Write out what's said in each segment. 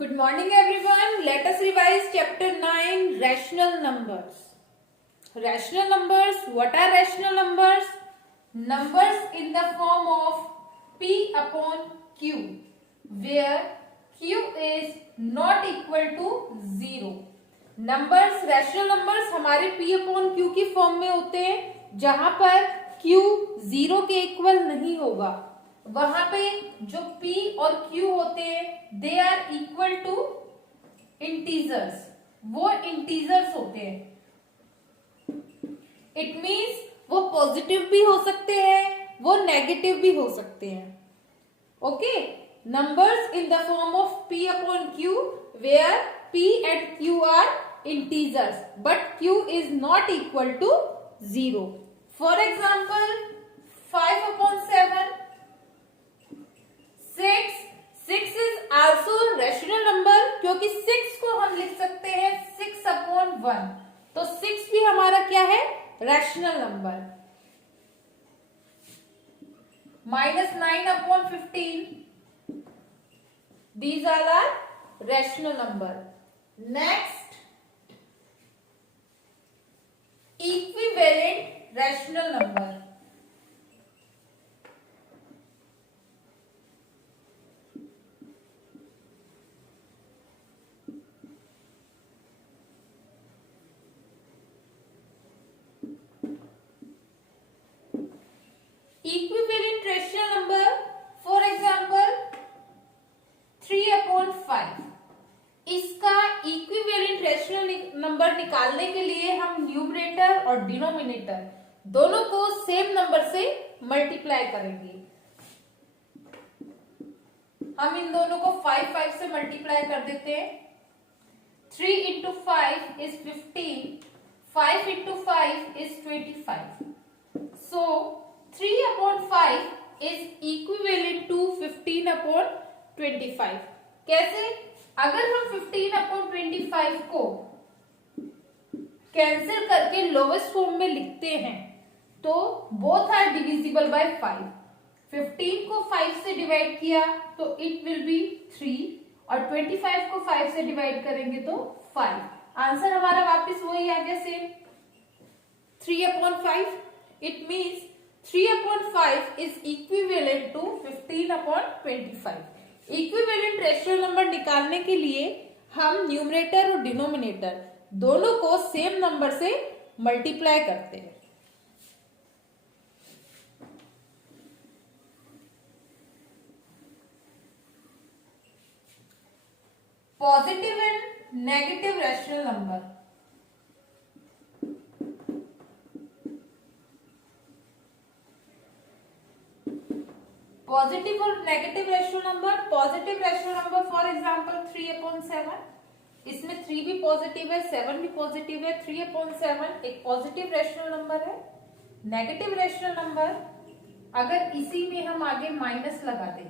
Good morning everyone. Let us revise chapter 9 rational numbers. Rational numbers. What are rational numbers? Numbers in the form of P upon Q where Q is not equal to 0. Numbers rational numbers हमारे P upon Q की form में होते हैं जहां पर Q 0 के equal नहीं होगा। वहां पे जो P और Q होते हैं they are equal to integers, वो इंटीजर्स होते हैं। इट मीन्स वो पॉजिटिव भी हो सकते हैं, वो नेगेटिव भी हो सकते हैं। Okay, numbers in the form of P upon Q where P and Q are integers but Q is not equal to 0। For example 5 upon 7, 6 is also rational number क्योंकि 6 को हम लिख सकते हैं 6 अपॉन 1, तो 6 भी हमारा क्या है? Rational number. -9 upon 15, these are rational number. Next, equivalent rational number. Equivalent rational number for example 3 upon 5। इसका इक्विवेलेंट रैशनल नंबर निकालने के लिए हम न्यूमरेटर और डिनोमिनेटर दोनों को सेम नंबर से मल्टीप्लाई करेंगे। हम इन दोनों को 5 से मल्टीप्लाई कर देते हैं। 3 into 5 is 15, 5 into 5 is 25। So 3 upon 5 is equivalent to 15 upon 25। कैसे? अगर हम 15 upon 25 को कैंसिल करके लोवेस्ट फॉर्म में लिखते हैं तो बोथ आर डिविजिबल बाय 5। 15 को 5 से डिवाइड किया तो इट विल बी 3 और 25 को 5 से डिवाइड करेंगे तो 5। आंसर हमारा वापस वही आ गया same, 3 upon 5। It means 3 upon 5 is equivalent to 15 upon 25। Equivalent rational number निकालने के लिए हम न्यूमरेटर और डिनोमिनेटर दोनों को सेम नंबर से मल्टीप्लाई करते हैं। Positive and negative rational number. Positive और negative rational number. Positive rational number for example 3 upon 7, इसमें 3 भी पॉजिटिव है, 7 भी पॉजिटिव है। 3 अपॉन 7 एक पॉजिटिव रैशनल नंबर है। नेगेटिव रैशनल नंबर अगर इसी में हम आगे माइनस लगा दें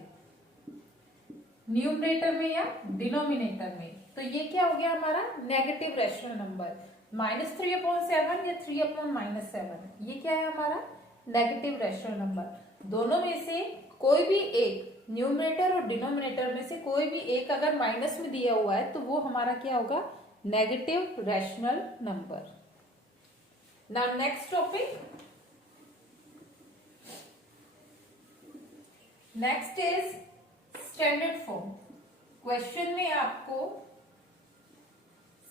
न्यूमरेटर में या डिनोमिनेटर में तो ये क्या हो गया हमारा? Negative rational number. -3 अपॉन 7 या 3 अपॉन -7 ये क्या है हमारा? Negative rational number. दोनों में से कोई भी एक, न्यूमरेटर और डिनोमिनेटर में से कोई भी एक अगर माइनस में दिया हुआ है तो वो हमारा क्या होगा? Negative rational number. Now next topic, next is standard form. Question में आपको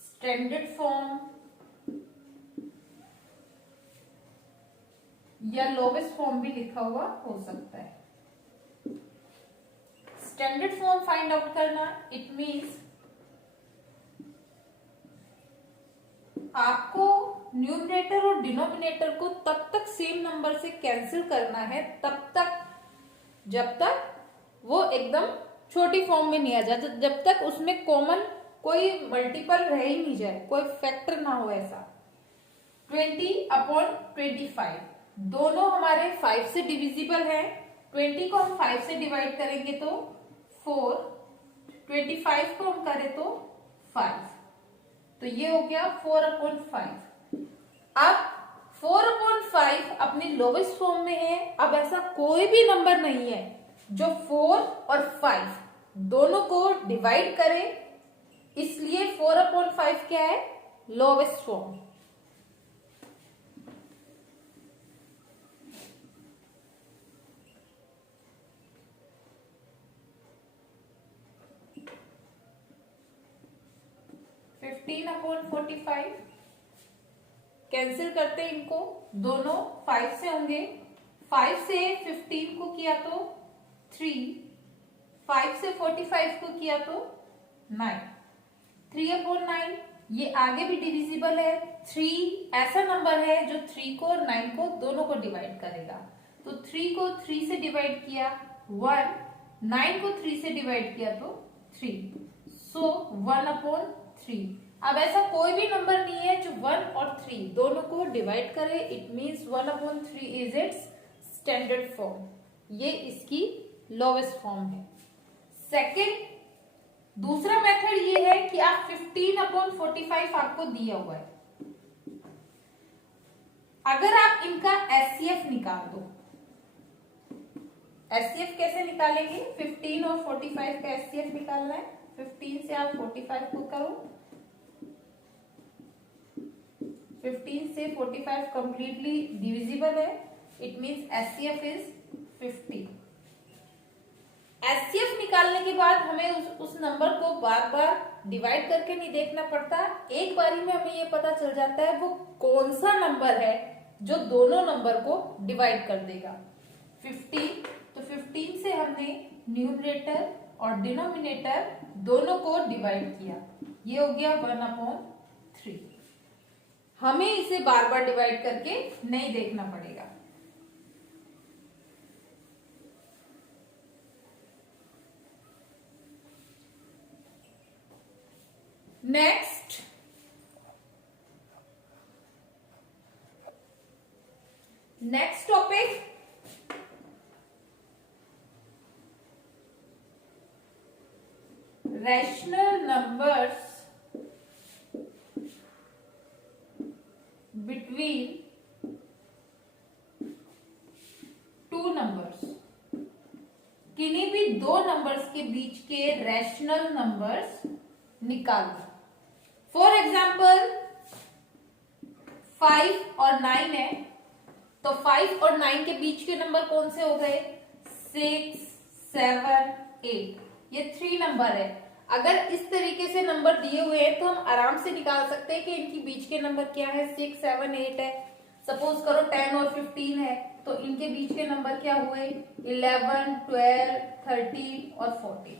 स्टैंडर्ड फॉर्म या लोवेस्ट फॉर्म भी लिखा हुआ हो सकता है। स्टैंडर्ड फॉर्म फाइंड आउट करना, इट मीन्स आपको न्यूमरेटर और डिनोमिनेटर को तब तक सेम नंबर से कैंसिल करना है तब तक जब तक वो एकदम छोटी फॉर्म में नहीं आ जाता, जब तक उसमें कॉमन कोई मल्टीपल रह ही नहीं जाए, कोई फैक्टर ना हो ऐसा। 20 अपॉन 25 दोनों हमारे 5 से डिविजिबल है। 20 को हम 5 से डिवाइड करेंगे तो 4, 25 को हम करें तो 5, तो ये हो गया 4 अपॉन 5। अब 4 अपॉन 5 अपनी लोवेस्ट फॉर्म में है। अब ऐसा कोई भी नंबर नहीं है जो 4 और 5 दोनों को डिवाइड करे इसलिए 4/5 क्या है, lowest form. Fifteen upon 45 cancel करते हैं इनको, दोनों 5 से होंगे। 5 से 15 को किया तो 3, 5 से 45 को किया तो 9, 3/9। ये आगे भी डिविजिबल है। 3 ऐसा नंबर है जो 3 को और 9 को दोनों को डिवाइड करेगा। तो 3 को 3 से डिवाइड किया 1, 9 को 3 से डिवाइड किया तो 3, सो 1/3। अब ऐसा कोई भी नंबर नहीं है जो 1 और 3 दोनों को डिवाइड करे। It means 1/3 is it's standard form. ये इसकी लोवेस्ट फॉर्म है। सेकेंड, दूसरा मेथड ये है कि आप 15/45 आपको दिया हुआ है, अगर आप इनका एचसीएफ निकाल दो। एचसीएफ कैसे निकालेंगे, 15 और 45 का एचसीएफ निकालना है। 15 से आप 45 को करो, 15 से 45 कंप्लीटली डिविजिबल है। It means HCF is 50। HCF निकालने के बाद हमें उस नंबर को बार बार डिवाइड करके नहीं देखना पड़ता, एक बारी में हमें ये पता चल जाता है वो कौन सा नंबर है जो दोनों नंबर को डिवाइड कर देगा। 15, तो 15 से हमने न्यूमरेटर और डिनोमिनेटर दोनों को डिवाइड किया, ये हो गया 1/3। हमें इसे बार बार डिवाइड करके नहीं देखना पड़ेगा। Next, topic, rational numbers between two numbers. किन्हीं भी दो नंबर्स के बीच के रैशनल नंबर्स निकालना। फॉर एग्जाम्पल 5 और 9 है, तो 5 और 9 के बीच के नंबर कौन से हो गए, 6, 7, 8। ये 3 नंबर है। अगर इस तरीके से नंबर दिए हुए हैं तो हम आराम से निकाल सकते हैं कि इनके बीच के नंबर क्या है, 6, 7, 8 है। सपोज करो 10 और 15 है, तो इनके बीच के नंबर क्या हुए, 11, 12, 13 और 14।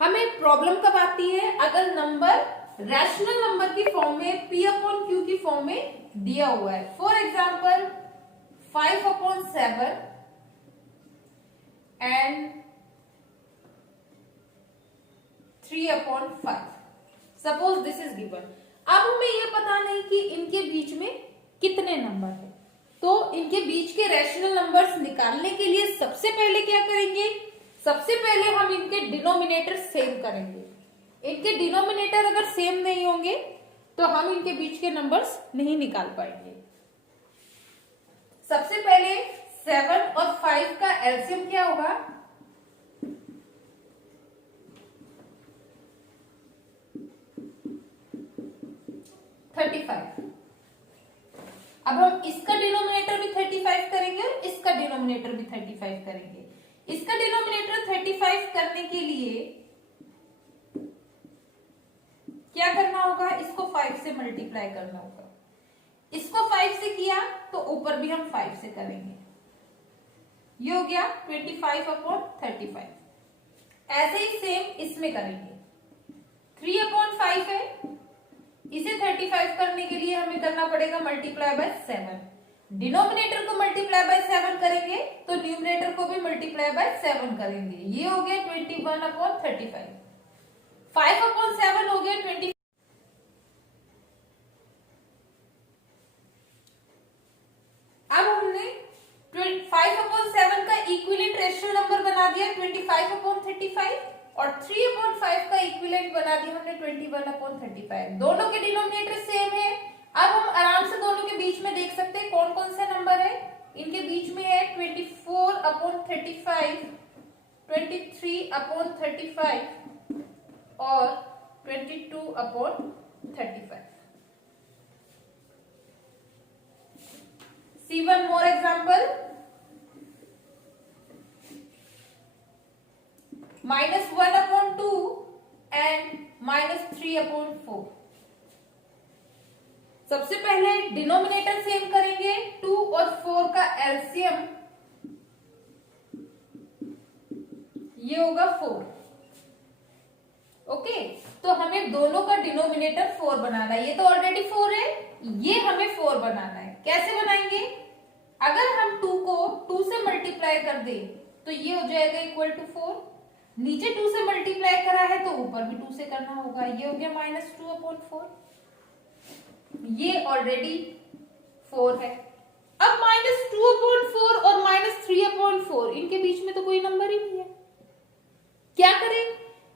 हमें प्रॉब्लम कब आती है, अगर नंबर रैशनल नंबर की फॉर्म में P/Q की फॉर्म में दिया हुआ है। For example 5/7 and 3/5। Suppose this is given. अब हमें यह पता नहीं कि इनके बीच में कितने नंबर है, तो इनके बीच के रैशनल नंबर्स निकालने के लिए सबसे पहले क्या करेंगे, सबसे पहले हम इनके डिनोमिनेटर सेम करेंगे। इनके डिनोमिनेटर अगर सेम नहीं होंगे तो हम इनके बीच के नंबर्स नहीं निकाल पाएंगे। सबसे पहले 7 और 5 का एलसीएम क्या होगा, 35। अब हम इसका डिनोमिनेटर भी 35 करेंगे और इसका डिनोमिनेटर भी 35 करेंगे। इसका डिनोमिनेटर 35 करने के लिए क्या करना होगा, इसको 5 से मल्टीप्लाई करना होगा। इसको 5 से किया तो ऊपर भी हम 5 से करेंगे, ये हो गया 25/35। ऐसे ही सेम इसमें करेंगे। 3/5 है, इसे 35 करने के लिए हमें करना पड़ेगा मल्टीप्लाई बाय 7। डिनोमिनेटर को मल्टीप्लाई बाय 7 करेंगे तो न्यूमरेटर को भी मल्टीप्लाई बाय 7 करेंगे, ये हो गया 21/35। 5/7 हो गया 20। अब हमने 5/7 का इक्विवेलेंट रेशियो नंबर बना दिया 25/35 और 3/5 का इक्विवेलेंट बना दिया हमने 21/35। दोनों के डिनोमिनेटर सेम है। अब हम आराम से दोनों के बीच में देख सकते हैं कौन कौन से नंबर है। इनके बीच में है 24/35, 23/35 और 22/35. See one more example. -1/2 and -3/4. सबसे पहले डिनोमिनेटर सेम करेंगे, 2 और 4 का एलसीएम ये होगा 4. ओके, तो हमें दोनों का डिनोमिनेटर 4 बनाना है. ये तो ऑलरेडी 4 है, ये हमें 4 बनाना है. कैसे बनाएंगे? अगर हम 2 को 2 से मल्टीप्लाई कर दें तो ये हो जाएगा इक्वल टू 4. नीचे 2 से मल्टीप्लाई करा है तो ऊपर भी 2 से करना होगा. ये हो गया -2/4. ये ऑलरेडी 4 है. अब -2/4 और -3/4 इनके बीच में तो कोई नंबर ही नहीं है. क्या करें?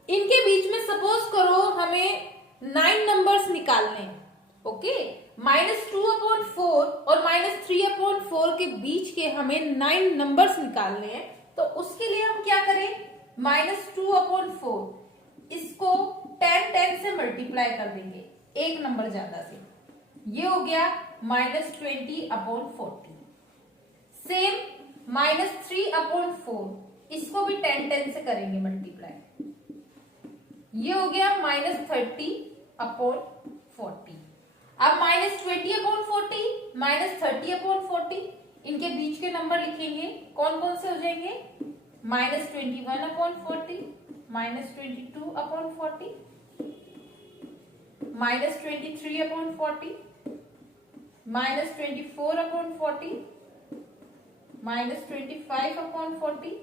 इनके बीच में सपोज करो हमें 9 नंबर्स निकालने हैं. ओके, -2/4 और -3/4 के बीच के हमें 9 नंबर्स निकालने हैं. तो उसके लिए हम क्या करें? -2/4 इसको 10 से मल्टीप्लाई कर देंगे, एक नंबर ज्यादा से. ये हो गया -20/40. सेम -3/4 इसको भी 10 से करेंगे मल्टीप्लाई. ये हो गया -30/40. अब -20/40 -30/40 इनके बीच के नंबर लिखेंगे. कौन कौन से हो जाएंगे? -21/40, -22/40, -23/40, -24/40, -25/40,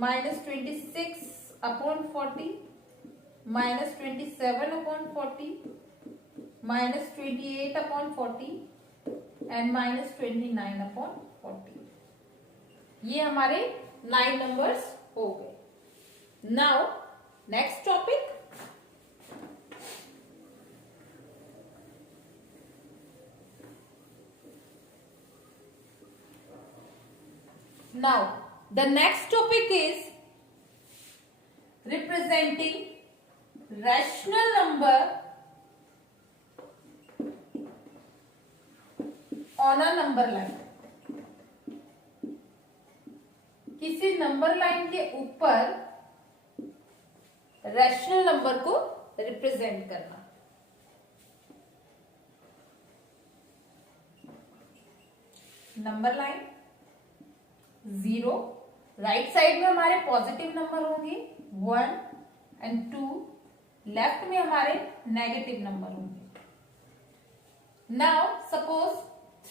-26/40, -27/40, -28/40 एंड -29/40. ये हमारे 9 नंबर्स हो गए. Now next topic. Now the next topic is representing rational number on a number line. किसी नंबर लाइन के ऊपर रैशनल नंबर को रिप्रेजेंट करना. नंबर लाइन 0, राइट साइड में हमारे पॉजिटिव नंबर होंगे 1 एंड 2, लेफ्ट में हमारे नेगेटिव नंबर होंगे. Now suppose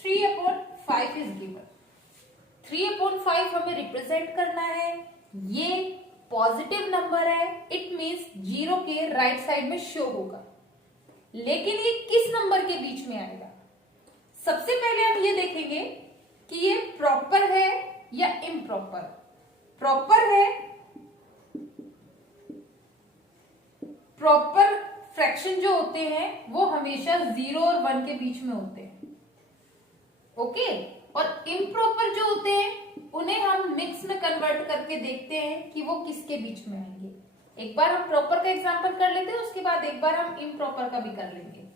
3/5 is given. 3/5 हमें रिप्रेजेंट करना है. ये पॉजिटिव नंबर है, इट मींस 0 के राइट साइड में शो होगा. लेकिन ये किस नंबर के बीच में आएगा? सबसे पहले हम ये देखेंगे कि ये प्रॉपर है या इम्प्रॉपर. प्रॉपर है, प्रॉपर फ्रैक्शन जो होते हैं वो हमेशा 0 और 1 के बीच में होते हैं. ओके, और इम्प्रॉपर जो होते हैं उन्हें हम मिक्स में कन्वर्ट करके देखते हैं कि वो किसके बीच में आएंगे. एक बार हम प्रॉपर का एग्जांपल कर लेते हैं, उसके बाद एक बार हम इम्प्रॉपर का भी कर लेंगे.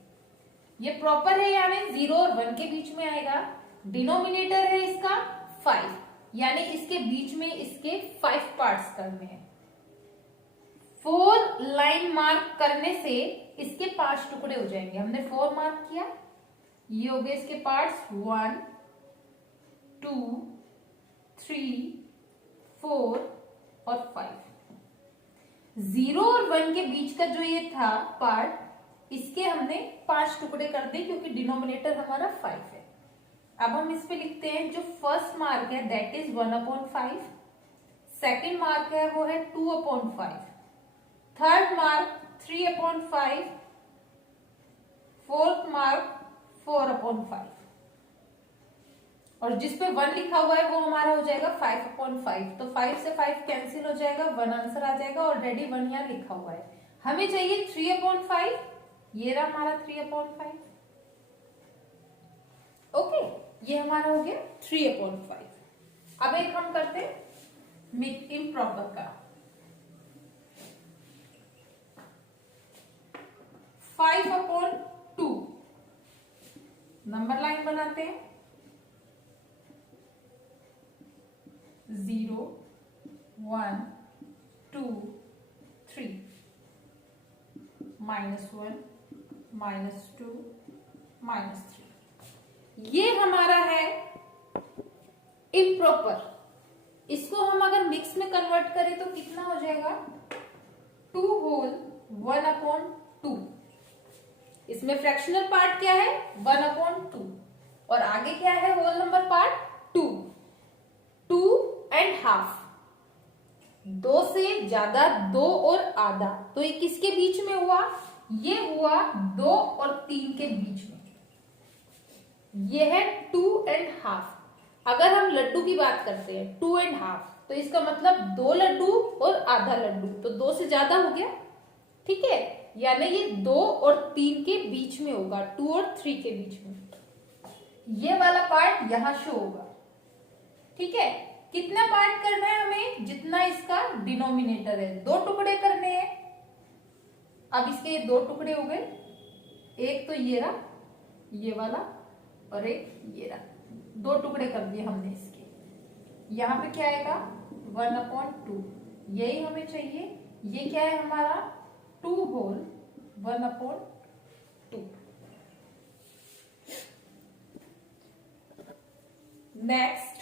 ये प्रॉपर है यानी 0 और 1 के बीच में आएगा. डिनोमिनेटर है इसका 5, यानी इसके बीच में इसके 5 पार्ट्स करने हैं. 4 लाइन मार्क करने से इसके 5 टुकड़े हो जाएंगे. हमने 4 मार्क किया, ये हो गए इसके पार्ट्स 1 2 3 4 और 5. 0 और 1 के बीच का जो ये था पार्ट, इसके हमने 5 टुकड़े कर दिए क्योंकि डिनोमिनेटर हमारा 5 है. अब हम इस पे लिखते हैं जो फर्स्ट मार्क है दैट इज 1/5, सेकेंड मार्क है वो है 2/5, थर्ड मार्क 3/5, फोर्थ मार्क 4/5 और जिस पे 1 लिखा हुआ है वो हमारा हो जाएगा 5/5. तो 5 से 5 कैंसिल हो जाएगा, 1 आंसर आ जाएगा. ऑलरेडी 1 यहाँ लिखा हुआ है. हमें चाहिए 3/5. ये रहा हमारा 3/5. ओके, ये हमारा हो गया 3/5. अब एक हम करते हैं इम्प्रॉपर का. नंबर लाइन बनाते हैं, 0 1 2 3 -1 -2 -3। ये हमारा है इम्प्रॉपर। इसको हम अगर मिक्स में कन्वर्ट करें तो कितना हो जाएगा, 2 होल 1/2। इसमें फ्रैक्शनल पार्ट क्या है, 1/2, और आगे क्या है होल नंबर पार्ट, 2 2.5। 2 से ज्यादा, 2 और आधा, तो ये किसके बीच में हुआ, ये हुआ 2 और 3 के बीच में। ये है 2.5। अगर हम लड्डू की बात करते हैं 2.5, तो इसका मतलब 2 लड्डू और आधा लड्डू, तो 2 से ज्यादा हो गया, ठीक है, यानी ये 2 और 3 के बीच में होगा, 2 और 3 के बीच में। ये वाला पार्ट यहां शो होगा, ठीक है। कितना पार्ट करना है हमें, जितना इसका डिनोमिनेटर है, 2 टुकड़े करने हैं। अब इसके 2 टुकड़े हो गए, एक तो ये रहा, ये वाला, और एक ये रहा, 2 टुकड़े कर दिए हमने इसके। यहां पे क्या आएगा, 1/2, यही हमें चाहिए। ये क्या है हमारा, 2 होल 1/2। नेक्स्ट,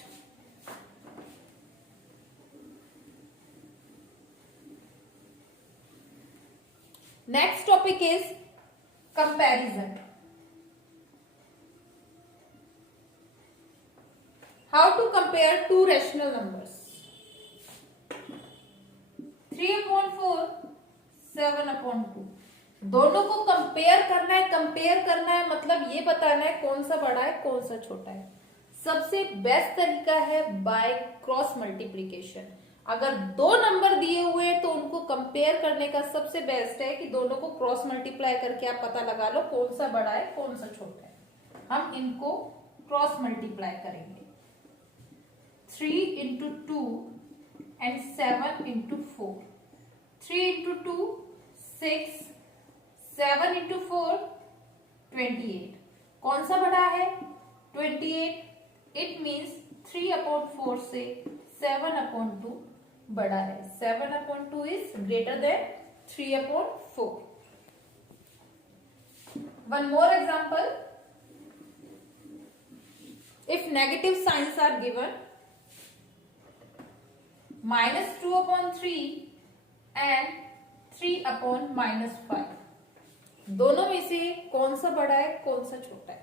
next topic is comparison. How to compare two rational numbers, 3/4 7/2। दोनों को कंपेयर करना है। कंपेयर करना है मतलब ये बताना है कौन सा बड़ा है कौन सा छोटा है। सबसे बेस्ट तरीका है बाय क्रॉस मल्टीप्लीकेशन। अगर 2 नंबर दिए हुए हैं तो उनको कंपेयर करने का सबसे बेस्ट है कि दोनों को क्रॉस मल्टीप्लाई करके आप पता लगा लो कौन सा बड़ा है कौन सा छोटा है। हम इनको क्रॉस मल्टीप्लाई करेंगे, 3 into 2 and 7 into 4। 3 into 2 6, 7 into 4 28। कौन सा बड़ा है, 28। इट मीन्स 3/4 से 7/2 बड़ा है। 7/2 is greater than 3/4। One more example, if negative signs are given, -2/3 and 3/5। दोनों में से कौन सा बड़ा है कौन सा छोटा है।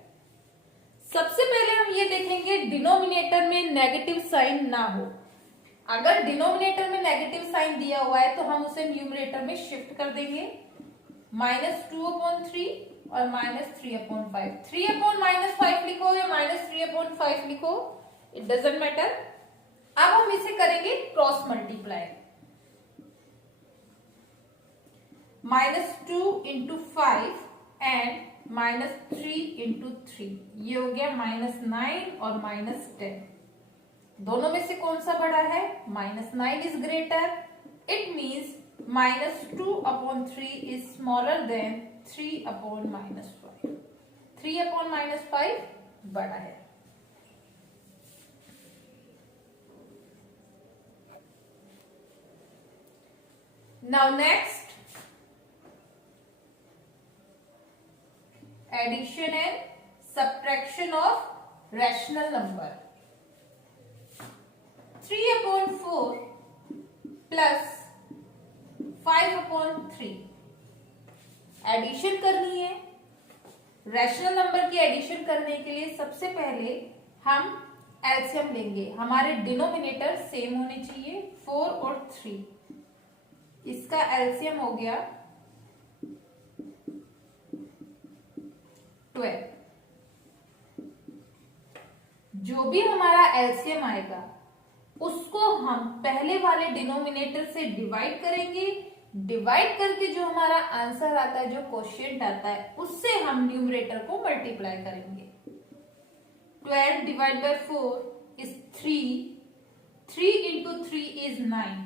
सबसे पहले हम ये देखेंगे डिनोमिनेटर में नेगेटिव साइन ना हो। अगर डिनोमिनेटर में नेगेटिव साइन दिया हुआ है तो हम उसे न्यूमरेटर में शिफ्ट कर देंगे, -2/3 और -3/5। 3/-5 लिखो या -3/5 लिखो, इट डजेंट मैटर। अब हम इसे करेंगे cross multiply, -2 into 5 and -3 into 3, ये हो गया -9 और -10। दोनों में से कौन सा बड़ा है, -9 is greater. It means -2/3 is smaller than 3/-5। 3/-5 बड़ा है। Now next, addition and subtraction of rational number। 3/4 plus 5/3 addition करनी है। रैशनल नंबर की एडिशन करने के लिए सबसे पहले हम एलसीएम लेंगे। हमारे डिनोमिनेटर सेम होने चाहिए, 4 और 3। इसका एलसीएम हो गया 12। जो भी हमारा एलसीएम आएगा उसको हम पहले वाले डिनोमिनेटर से डिवाइड करेंगे। डिवाइड करके जो हमारा आंसर आता है, जो क्वोशिएंट आता है, उससे हम न्यूमरेटर को मल्टीप्लाई करेंगे। 12 divide by 4 is 3। 3 into 3 is 9।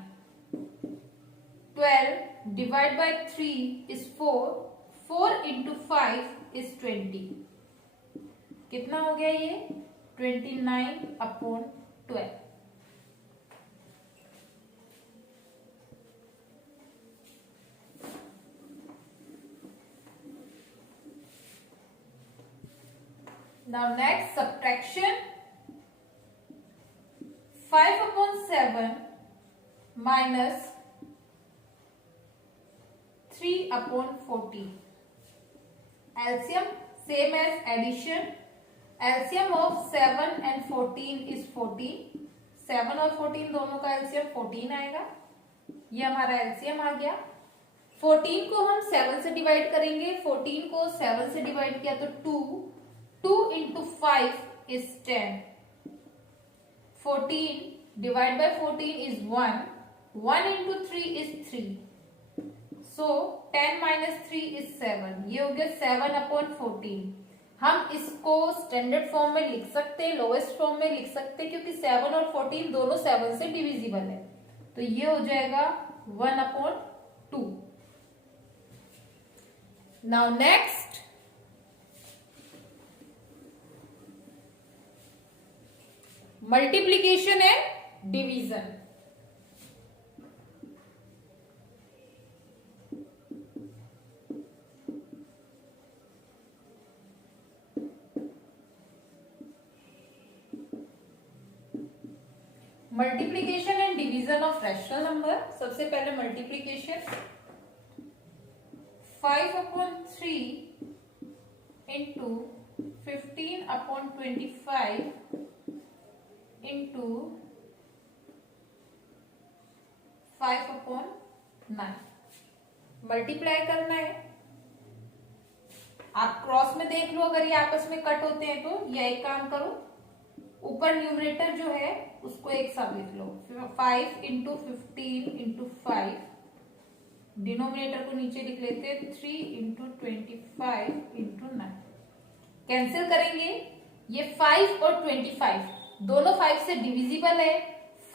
12 divided by 3 is 4. 4 into 5 is 20. कितना हो गया ये 29/12। Now next subtraction, 5/7 minus 3/14. LCM same as addition. LCM of 7 and 14 is 14. 7 और 14 दोनों का LCM 14 आएगा। ये हमारा LCM आ गया। 14 को हम 7 से डिवाइड करेंगे। 14 को 7 से डिवाइड किया तो 2 into 5 is 10. 14 divided by 14 is 1. 1 into 3 is 3. So 10 minus 3 is 7. ये हो गया 7/14। हम इसको स्टैंडर्ड फॉर्म में लिख सकते हैं, लोएस्ट फॉर्म में लिख सकते हैं, क्योंकि 7 और 14 दोनों 7 से डिविजिबल है। तो ये हो जाएगा 1/2। Now next, multiplication and division. Multiplication and division of rational number. सबसे पहले मल्टीप्लीकेशन, 5/3 into 15/25 into 5/9। मल्टीप्लाई करना है। आप क्रॉस में देख लो, अगर ये आपस में कट होते हैं तो या एक काम करो, ऊपर न्यूमरेटर जो है उसको एक साथ लिख लो। 5 into 15 into 5, डिनोमिनेटर को नीचे लिख लेते हैं 3 into 25 into 9। कैंसिल करेंगे, ये 5 और 25 दोनों 5 से डिविजिबल है।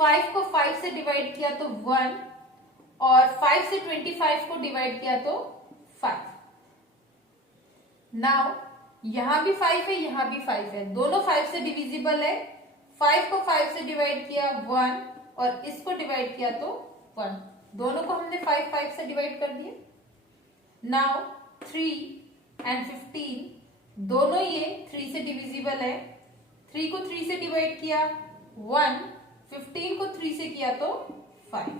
5 को 5 से डिवाइड किया तो 1 और 5 से 25 को डिवाइड किया तो 5। नाउ यहां भी 5 है, यहां भी 5 है, दोनों 5 से डिविजिबल है। 5 को 5 से डिवाइड किया 1 और इसको डिवाइड किया तो 1, दोनों को हमने 5 से डिवाइड कर दिए। नाउ 3 and 15 दोनों ये 3 से डिविजिबल है। 3 को 3 से डिवाइड किया 1, 15 को 3 से किया तो 5।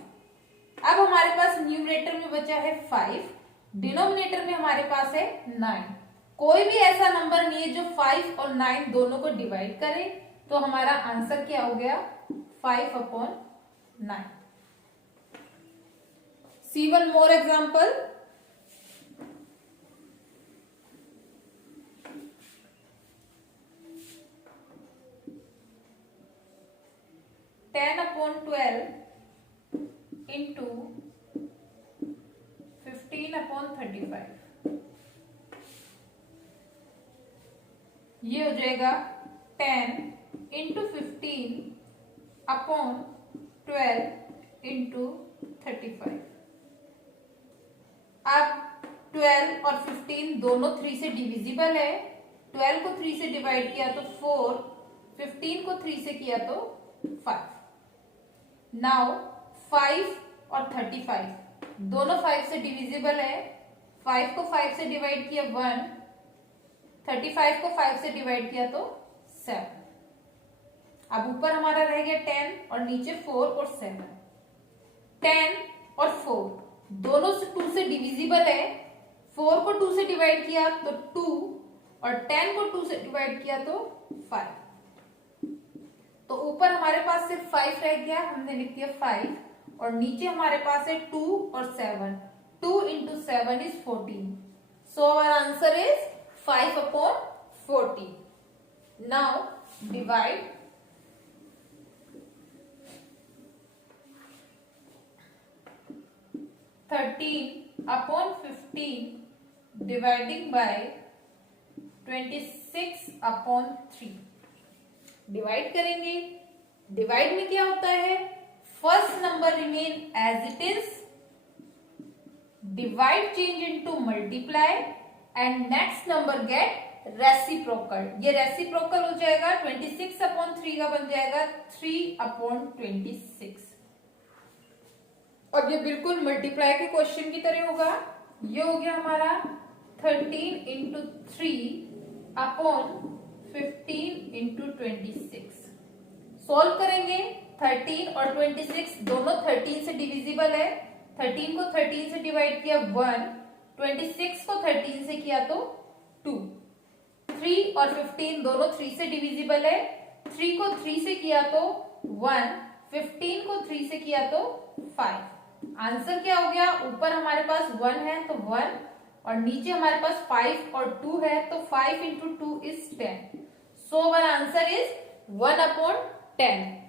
अब हमारे पास न्यूमरेटर में बचा है 5, डिनोमिनेटर में हमारे पास है 9। कोई भी ऐसा नंबर नहीं है जो 5 और 9 दोनों को डिवाइड करे, तो हमारा आंसर क्या हो गया 5/9। See one more example. 10/12 into 15/35। ये हो जाएगा 10 into 15/12 into 35। अब 12 और 15 दोनों 3 से डिविजिबल है। 12 को 3 से डिवाइड किया तो 4, 15 को 3 से किया तो 5। नाउ 5 और 35 दोनों 5 से डिविजिबल है। 5 को 5 से डिवाइड किया 1, 35 को 5 से डिवाइड किया तो 7। अब ऊपर हमारा रह गया 10 और नीचे 4 और 7। 10 और 4 दोनों से 2 से डिविजिबल है। 4 को 2 से डिवाइड किया तो 2 और 10 को 2 से डिवाइड किया तो 5। तो ऊपर हमारे पास सिर्फ 5 रह गया, हमने लिख दिया 5, और नीचे हमारे पास है 2 और 7। 2 into 7 is 14. So our answer is 5/40. Now divide 13/15 dividing by 26/3। Divide करेंगे। डिवाइड में क्या होता है, first number remain as it is, divide change into multiply, and next number get reciprocal. ये रेसिप्रोकल हो जाएगा 26/3 का बन जाएगा 3/26। अब ये बिल्कुल मल्टीप्लाई के क्वेश्चन की तरह होगा। ये हो गया हमारा 13 इंटू 3/15 इंटू 26। सॉल्व करेंगे। 13 और 26 दोनों 13 से डिविजिबल है। 13 को 13 से डिवाइड किया 1, 26 को 13 से किया तो 2। 3 और 15 दोनों 3 से डिविजिबल है। 3 को 3 से किया तो 1, 15 को 3 से किया तो 5। आंसर क्या हो गया? ऊपर हमारे पास 1 है तो 1 और नीचे हमारे पास 5 और 2 है तो 5 into 2 is 10। So our answer is 1/10।